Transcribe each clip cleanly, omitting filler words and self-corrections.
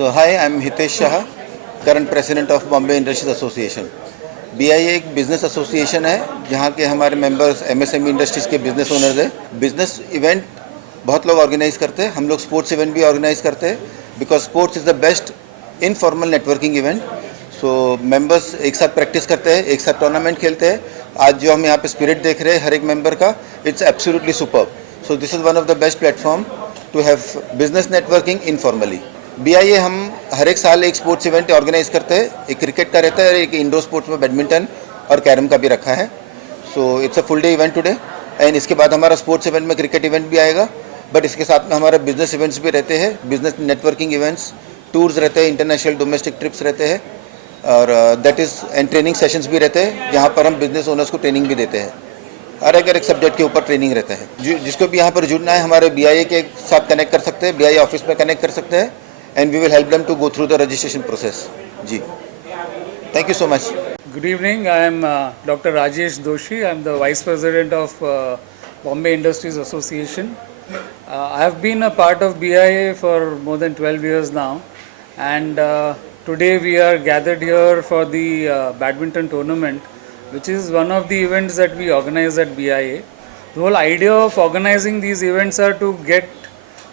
So hi, I'm Hitesh Shah, current president of Bombay Industries Association. BIA एक business association है जहाँ के हमारे मेंबर्स एमएसएमई इंडस्ट्रीज़ के बिजनेस ओनर्स हैं. बिजनेस इवेंट बहुत लोग ऑर्गेनाइज करते हैं. हम लोग स्पोर्ट्स इवेंट भी ऑर्गेनाइज करते हैं because sports is the best informal networking event. So members एक साथ प्रैक्टिस करते हैं, एक साथ टूर्नामेंट खेलते हैं. आज जो हम यहाँ पे स्पिरिट देख रहे हैं हर एक मेंबर का, it's absolutely superb. So this is one of the best platform to have business networking informally. BIA हम हर एक साल एक स्पोर्ट्स इवेंट ऑर्गेनाइज करते हैं. एक क्रिकेट का रहता है, एक इंडोर स्पोर्ट्स में बैडमिंटन और कैरम का भी रखा है. So it's a full day event today. And इसके बाद हमारा स्पोर्ट्स इवेंट में क्रिकेट इवेंट भी आएगा, बट इसके साथ में हमारे बिजनेस इवेंट्स भी रहते हैं, बिजनेस नेटवर्किंग इवेंट्स, टूर्स रहते हैं, इंटरनेशनल डोमेस्टिक ट्रिप्स रहते हैं, और that is and training sessions भी रहते हैं जहाँ पर हम बिजनेस ओनर्स को ट्रेनिंग भी देते हैं. हर एक सब्जेक्ट के ऊपर ट्रेनिंग रहता है. जिसको भी यहाँ पर जुड़ना है हमारे BIA के साथ कनेक्ट कर सकते हैं, BIA ऑफिस में कनेक्ट कर सकते हैं, and we will help them to go through the registration process. Ji. Thank you so much. Good evening. I am Dr. Rajesh Doshi. I am the Vice President of Bombay Industries Association. I have been a part of BIA for more than 12 years now, and today we are gathered here for the badminton tournament, which is one of the events that we organize at BIA. The whole idea of organizing these events are to get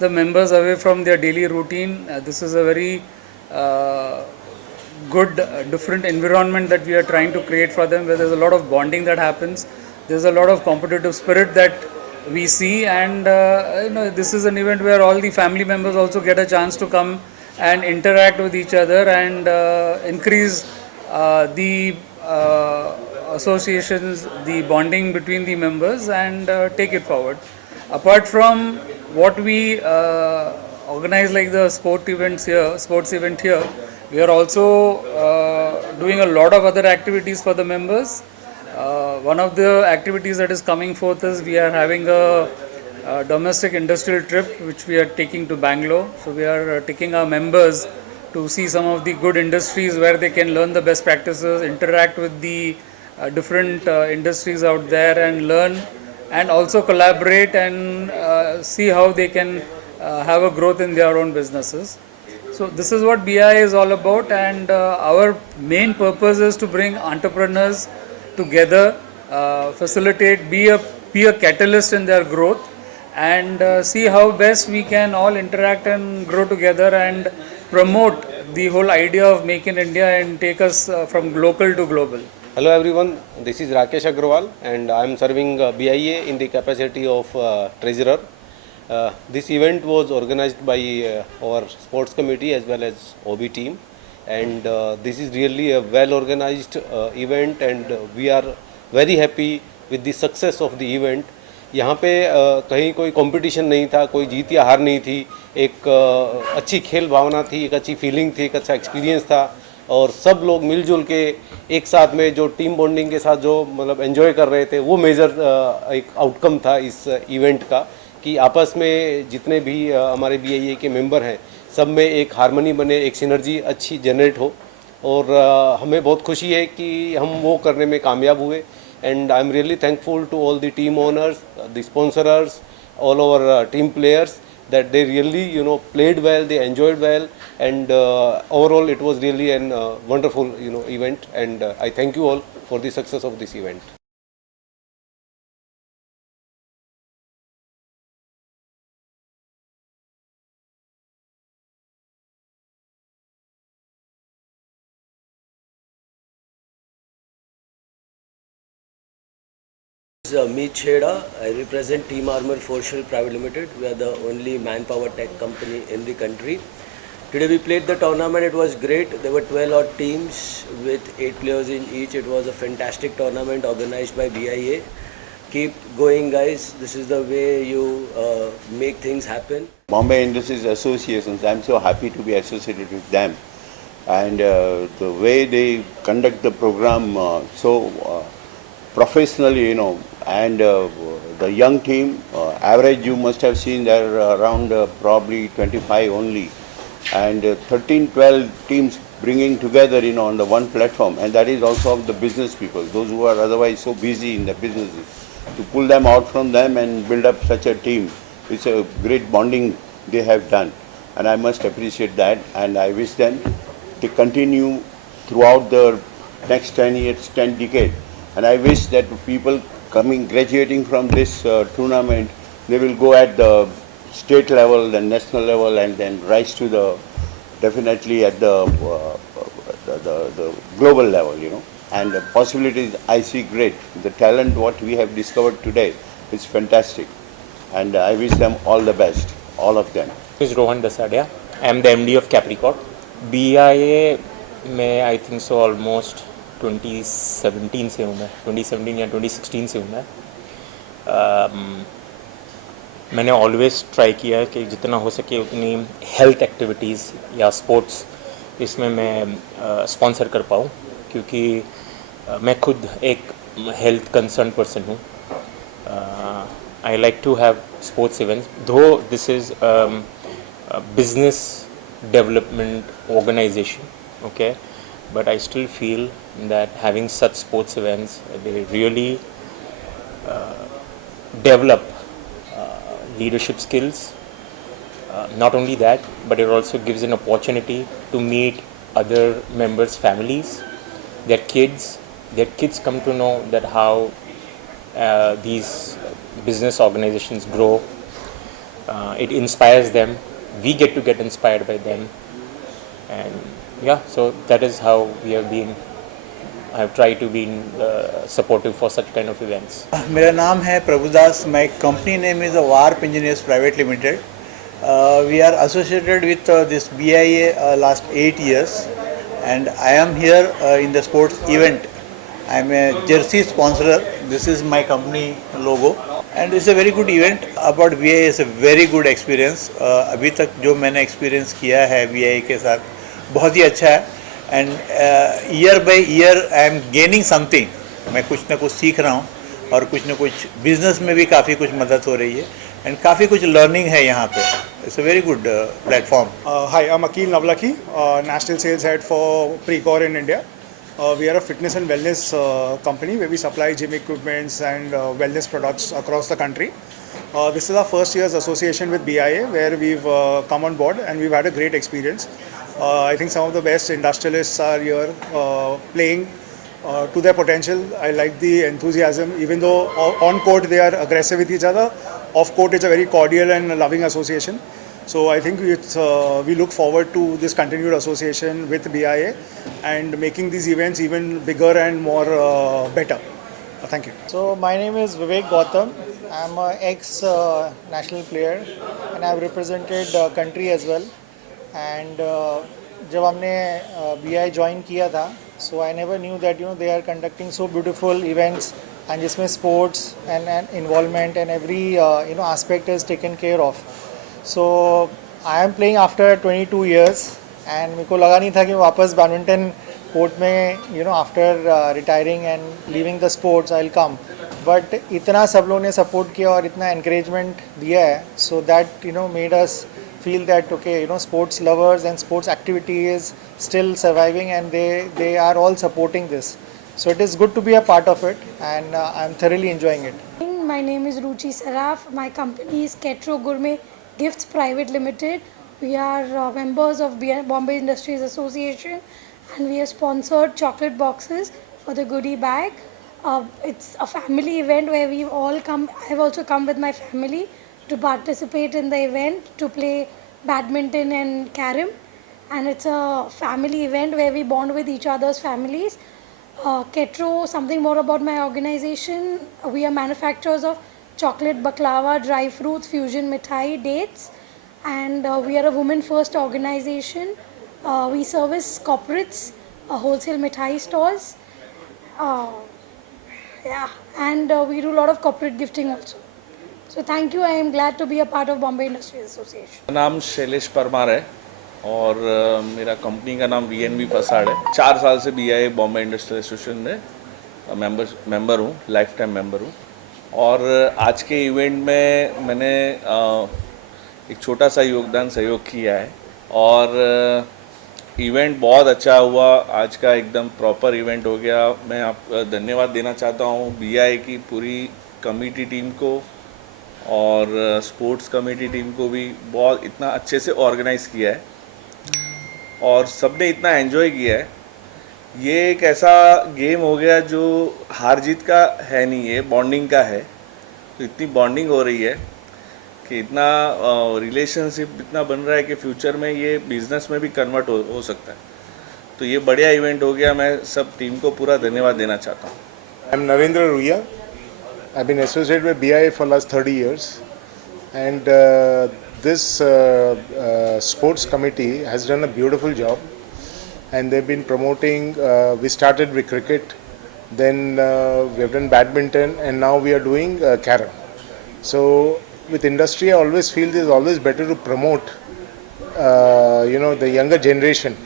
the members away from their daily routine. This is a very good different environment that we are trying to create for them, where there's a lot of bonding that happens, there's a lot of competitive spirit that we see, and this is an event where all the family members also get a chance to come and interact with each other and increase the associations, the bonding between the members, and take it forward. Apart from what we organize like the sports event here, we are also doing a lot of other activities for the members. One of the activities that is coming forth is we are having a domestic industrial trip which we are taking to Bangalore. So we are taking our members to see some of the good industries where they can learn the best practices, interact with the different industries out there, and learn and also collaborate and see how they can have a growth in their own businesses. So this is what BI is all about, and our main purpose is to bring entrepreneurs together, facilitate, be a catalyst in their growth, and see how best we can all interact and grow together and promote the whole idea of Make in India and take us from local to global. Hello everyone, this is Rakesh Agrawal and I am serving BIA in the capacity of treasurer. This event was organized by our sports committee as well as OB team, and this is really a well organized event, and we are very happy with the success of the event. यहाँ पे कहीं कोई competition नहीं था, कोई जीत या हार नहीं थी, एक अच्छी खेल भावना थी, एक अच्छी फीलिंग थी, एक अच्छा एक्सपीरियंस था, और सब लोग मिलजुल के एक साथ में जो टीम बॉन्डिंग के साथ जो मतलब एंजॉय कर रहे थे, वो मेजर एक आउटकम था इस इवेंट का, कि आपस में जितने भी हमारे BIA के मेंबर हैं सब में एक हारमोनी बने, एक सिनर्जी अच्छी जनरेट हो, और हमें बहुत खुशी है कि हम वो करने में कामयाब हुए. And I'm really thankful to all the team owners, the sponsors, all our team players, that they really played well, they enjoyed well, and overall it was really an wonderful event, and I thank you all for the success of this event. Meet Chheda. I represent Team Armor Forshell Private Limited. We are the only manpower tech company in the country. Today we played the tournament. It was great. There were 12 odd teams with 8 players in each. It was a fantastic tournament organized by BIA. Keep going, guys. This is the way you make things happen. Bombay Industries Associations, I'm so happy to be associated with them. And the way they conduct the program so professionally, and the young team, average you must have seen they're around probably 25 only, and 13, 12 teams bringing together, on the one platform, and that is also of the business people, those who are otherwise so busy in the businesses, to pull them out from them and build up such a team. It's a great bonding they have done. and I must appreciate that, and I wish them to continue throughout the next 10 years, 10 decades. And I wish that people graduating from this tournament, they will go at the state level, then national level, and then rise to the definitely at the global level, you know. And the possibilities I see great. The talent what we have discovered today is fantastic, and I wish them all the best, all of them. is Rohan Dasadia. I am the MD of Capricorn. BIA में I think so almost 2017 से हूँ मैं, 2017 या 2016 से हूँ मैं. मैंने always try किया है कि जितना हो सके उतनी हेल्थ एक्टिविटीज़ या स्पोर्ट्स इसमें मैं स्पॉन्सर कर पाऊँ, क्योंकि मैं खुद एक हेल्थ कंसर्न पर्सन हूँ. I like to have sports events, though this is business development organization, okay, but I still feel that having such sports events, they really develop leadership skills. Not only that, but it also gives an opportunity to meet other members' families, their kids come to know that how these business organizations grow. It inspires them. We get to get inspired by them, and yeah, so that is how we have been. I have tried to be supportive for such kind of events. मेरा नाम है Prabhudas. My company name is Warp Engineers Private Limited. We are associated with this BIA last 8 years, and I am here in the sports event. I am a jersey sponsor. This is my company logo. And it's a very good event. About BIA is a very good experience. अभी तक जो मैंने experience किया है BIA के साथ बहुत ही अच्छा है. And year by year I am gaining something. मैं कुछ ना कुछ सीख रहा हूँ और कुछ ना कुछ business में भी काफ़ी कुछ मदद हो रही है. And काफ़ी कुछ learning है यहाँ पे. It's a very good platform. Hi, I'm Akil Navlaki, National Sales Head for Precor in India. We are a fitness and wellness company where we supply gym equipments and wellness products across the country. This is our first year's association with BIA, where we've come on board and we've had a great experience. I think some of the best industrialists are here playing to their potential. I like the enthusiasm, even though on court they are aggressive with each other. Off court it's a very cordial and loving association. So I think we look forward to this continued association with BIA and making these events even bigger and more better. Thank you. So my name is Vivek Gautam. I'm an ex-national player and I've represented country as well. And जब हमने BI join किया था, so I never knew that they are conducting so beautiful events and जिसमें sports and involvement and every aspect is taken care of. So I am playing after 22 years and मेरे को लगा नहीं था कि वापस बैडमिंटन कोर्ट में after retiring and leaving the sports I'll come. But इतना सब लोगों ने support किया और इतना encouragement दिया है, so that made us feel that okay, sports lovers and sports activity is still surviving and they are all supporting this. So it is good to be a part of it and I'm thoroughly enjoying it. My name is Ruchi Saraf. My company is Ketro Gourmet Gifts Private Limited. We are members of Bombay Industries Association and we have sponsored chocolate boxes for the goodie bag. It's a family event where we've all come. I've also come with my family to participate in the event to play badminton and carom, and it's a family event where we bond with each other's families. Ketro, something more about my organization. We are manufacturers of chocolate, baklava, dry fruits, fusion mithai, dates, and we are a women first organization. We service corporates, wholesale mithai stores, and we do a lot of corporate gifting also. So thank you. I am glad to be a part of Bombay Industries Association. मेरा नाम शैलेश परमार है और मेरा company का नाम VNB facade है. 4 साल से BIA बॉम्बे इंडस्ट्रियल एसोसिएशन में मेंबर हूँ, लाइफ टाइम मेंबर हूँ. और आज के इवेंट में मैंने एक छोटा सा सहयोग किया है और इवेंट बहुत अच्छा हुआ. आज का एकदम प्रॉपर इवेंट हो गया. मैं आप धन्यवाद देना चाहता हूँ BIA की पूरी कमेटी टीम को और स्पोर्ट्स कमेटी टीम को भी बहुत इतना अच्छे से ऑर्गेनाइज़ किया है और सबने इतना एंजॉय किया है। ये एक ऐसा गेम हो गया जो हार जीत का है नहीं, ये बॉन्डिंग का है। तो इतनी बॉन्डिंग हो रही है कि इतना रिलेशनशिप इतना बन रहा है कि फ्यूचर में ये बिज़नेस में भी कन्वर्ट हो सकता है। तो ये बढ़िया इवेंट हो गया। मैं सब टीम को पूरा धन्यवाद देना चाहता हूँ। I'm Narendra Ruya. I've been associated with BIA for last 30 years, and this sports committee has done a beautiful job, and they've been promoting. We started with cricket, then we have done badminton, and now we are doing carom. So with industry, I always feel it is always better to promote, the younger generation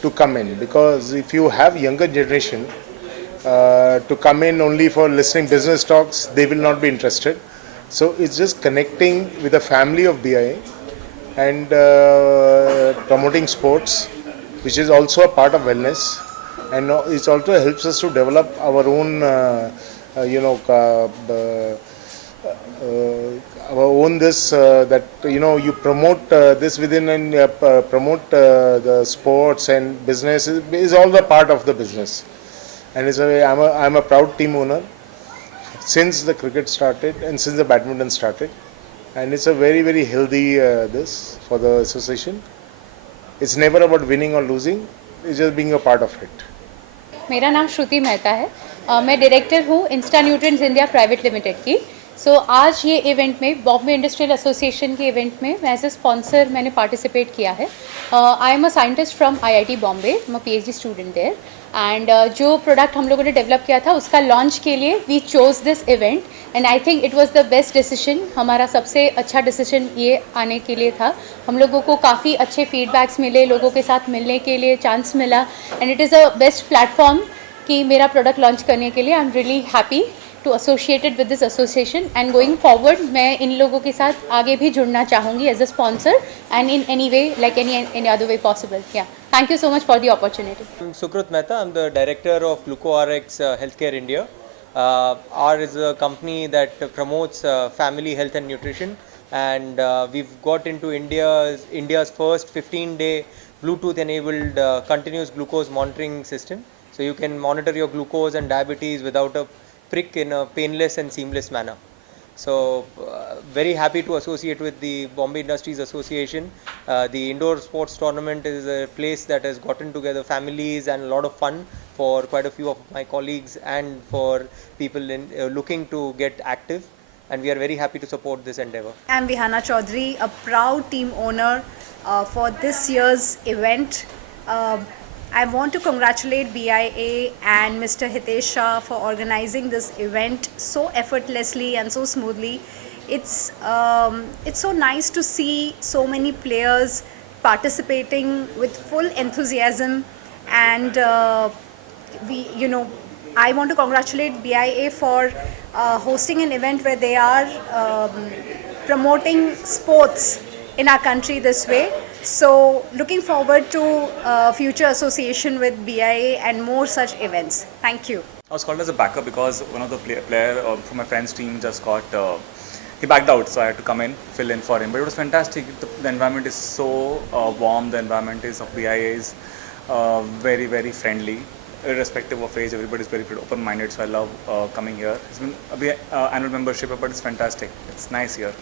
to come in, because if you have younger generation to come in only for listening business talks, they will not be interested. So it's just connecting with the family of BIA and promoting sports, which is also a part of wellness, and it also helps us to develop our own that you promote this within, and promote the sports and business is all the part of the business. And I'm a proud team owner since the cricket started and since the badminton started, and it's a very, very healthy this for the association. It's never about winning or losing, it's just being a part of it. मेरा नाम श्रुति मेहता है। मैं director हूँ Insta nutrients India private limited की। आज ये event में Bombay industrial association के इवेंट में एज ए स्पॉन्सर मैंने पार्टिसिपेट किया है। I am a scientist from IIT Bombay, मैं PhD स्टूडेंट देयर, एंड जो प्रोडक्ट हम लोगों ने डेवलप किया था उसका लॉन्च के लिए we chose this event, and I think it was the best decision. हमारा सबसे अच्छा डिसीजन ये आने के लिए था। हम लोगों को काफ़ी अच्छे फीडबैक्स मिले, लोगों के साथ मिलने के लिए चांस मिला, and it is a best platform कि मेरा प्रोडक्ट लॉन्च करने के लिए। I am really happy to associated with this association, and going forward मैं इन लोगों के साथ आगे भी जुड़ना चाहूँगी as a sponsor and in any way like any other way possible. Yeah, thank you so much for the opportunity. I'm Sukrut Mehta. I'm the director of GlucoRx Healthcare India. R is a company that promotes family health and nutrition, and we've got into India's first 15-day Bluetooth enabled continuous glucose monitoring system. So you can monitor your glucose and diabetes without a prick in a painless and seamless manner. So very happy to associate with the Bombay Industries Association. The indoor sports tournament is a place that has gotten together families and a lot of fun for quite a few of my colleagues and for people looking to get active, and we are very happy to support this endeavor. I'm Vihana Chaudhary, a proud team owner for this year's event. I want to congratulate BIA and Mr. Hitesh Shah for organizing this event so effortlessly and so smoothly. It's so nice to see so many players participating with full enthusiasm, and I want to congratulate BIA for hosting an event where they are promoting sports in our country this way. So looking forward to future association with BIA and more such events. Thank you. I was called as a backup because one of the player from my friend's team just got, he backed out, so I had to come in, fill in for him. But it was fantastic. The environment is so warm. The environment is of BIA is very, very friendly. Irrespective of age, everybody is very open-minded, so I love coming here. It's been an annual membership, but it's fantastic. It's nice here.